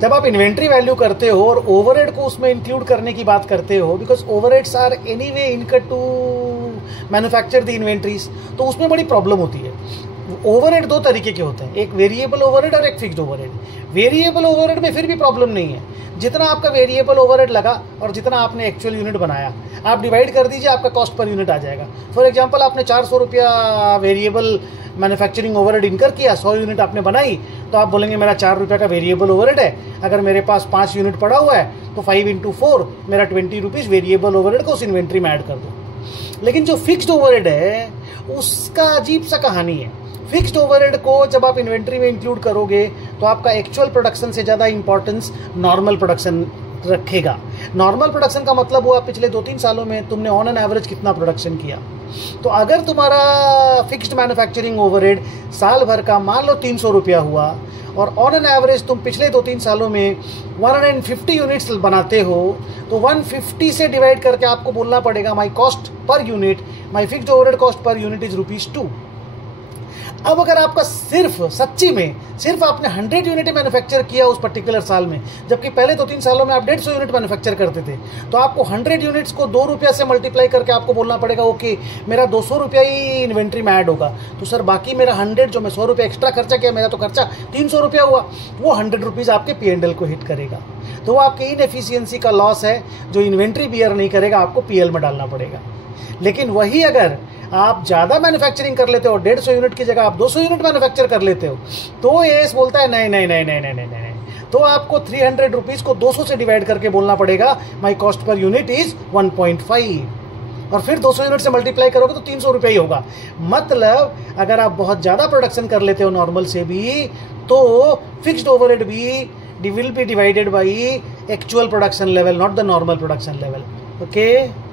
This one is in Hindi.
जब आप इन्वेंट्री वैल्यू करते हो और ओवरहेड को उसमें इंक्लूड करने की बात करते हो, because overheads are anyway incurred to manufacture the inventories, तो उसमें बड़ी प्रॉब्लम होती है। ओवरहेड दो तरीके के होते हैं, एक वेरिएबल ओवरहेड और एक फिक्स्ड ओवरहेड। वेरिएबल ओवरहेड में फिर भी प्रॉब्लम नहीं है, जितना आपका वेरिएबल ओवरहेड लगा और जितना आपने एक्चुअल यूनिट बनाया आप डिवाइड कर दीजिए, आपका कॉस्ट पर यूनिट आ जाएगा। फॉर एग्जांपल आपने 400 रुपया वेरिएबल मैन्युफैक्चरिंग ओवरहेड इनकर किया, 100 यूनिट आपने बनाई, तो आप बोलेंगे मेरा 4 रुपये का वेरिएबल ओवरहेड है। अगर मेरे पास 5 यूनिट पड़ा हुआ है तो 5 × 4 मेरा 20 रुपीज़ वेरिएबल ओवरहेड को उस इन्वेंट्री में ऐड कर दो। लेकिन जो फिक्स्ड ओवरहेड है उसका अजीब सा कहानी है। फिक्स्ड ओवरहेड को जब आप इन्वेंट्री में इंक्लूड करोगे तो आपका एक्चुअल प्रोडक्शन से ज़्यादा इंपॉर्टेंस नॉर्मल प्रोडक्शन रखेगा। नॉर्मल प्रोडक्शन का मतलब हुआ पिछले 2-3 सालों में तुमने ऑन एन एवरेज कितना प्रोडक्शन किया। तो अगर तुम्हारा फिक्स्ड मैन्युफैक्चरिंग ओवरहेड साल भर का मान लो 300 रुपया हुआ और ऑन एन एवरेज तुम पिछले 2-3 सालों में 150 यूनिट्स बनाते हो, तो 150 से डिवाइड करके आपको बोलना पड़ेगा my cost per unit, my fixed overhead cost per unit is ₹2। अब अगर आपका सच्ची में सिर्फ आपने 100 यूनिट मैन्युफैक्चर किया उस पर्टिकुलर साल में, जबकि पहले 2-3 सालों में आप 150 यूनिट मैन्युफैक्चर करते थे, तो आपको 100 यूनिट्स को 2 रुपया से मल्टीप्लाई करके आपको बोलना पड़ेगा ओके मेरा 200 रुपया ही इन्वेंट्री में ऐड होगा। तो सर बाकी मेरा 100 जो मैं 100 रुपया एक्स्ट्रा खर्चा किया, मेरा तो खर्चा 300 रुपया हुआ, वो 100 रुपीज़ आपके P&L को हिट करेगा। तो वो आपके इनएफिशिएंसी का लॉस है जो इन्वेंट्री बियर नहीं करेगा, आपको PL में डालना पड़ेगा। लेकिन वही अगर आप ज़्यादा मैन्युफैक्चरिंग कर लेते हो, 150 यूनिट की जगह आप 200 यूनिट मैन्युफैक्चर कर लेते हो, तो एएस बोलता है नहीं नहीं नहीं नहीं नहीं नहीं नहीं, तो आपको 300 रुपीज़ को 200 से डिवाइड करके बोलना पड़ेगा my cost per unit is 1.5, और फिर 200 यूनिट से मल्टीप्लाई करोगे तो 300 रुपये ही होगा। मतलब अगर आप बहुत ज़्यादा प्रोडक्शन कर लेते हो नॉर्मल से भी, तो फिक्स्ड ओवरहेड भी will be divided by actual production level, not the normal production level. Okay.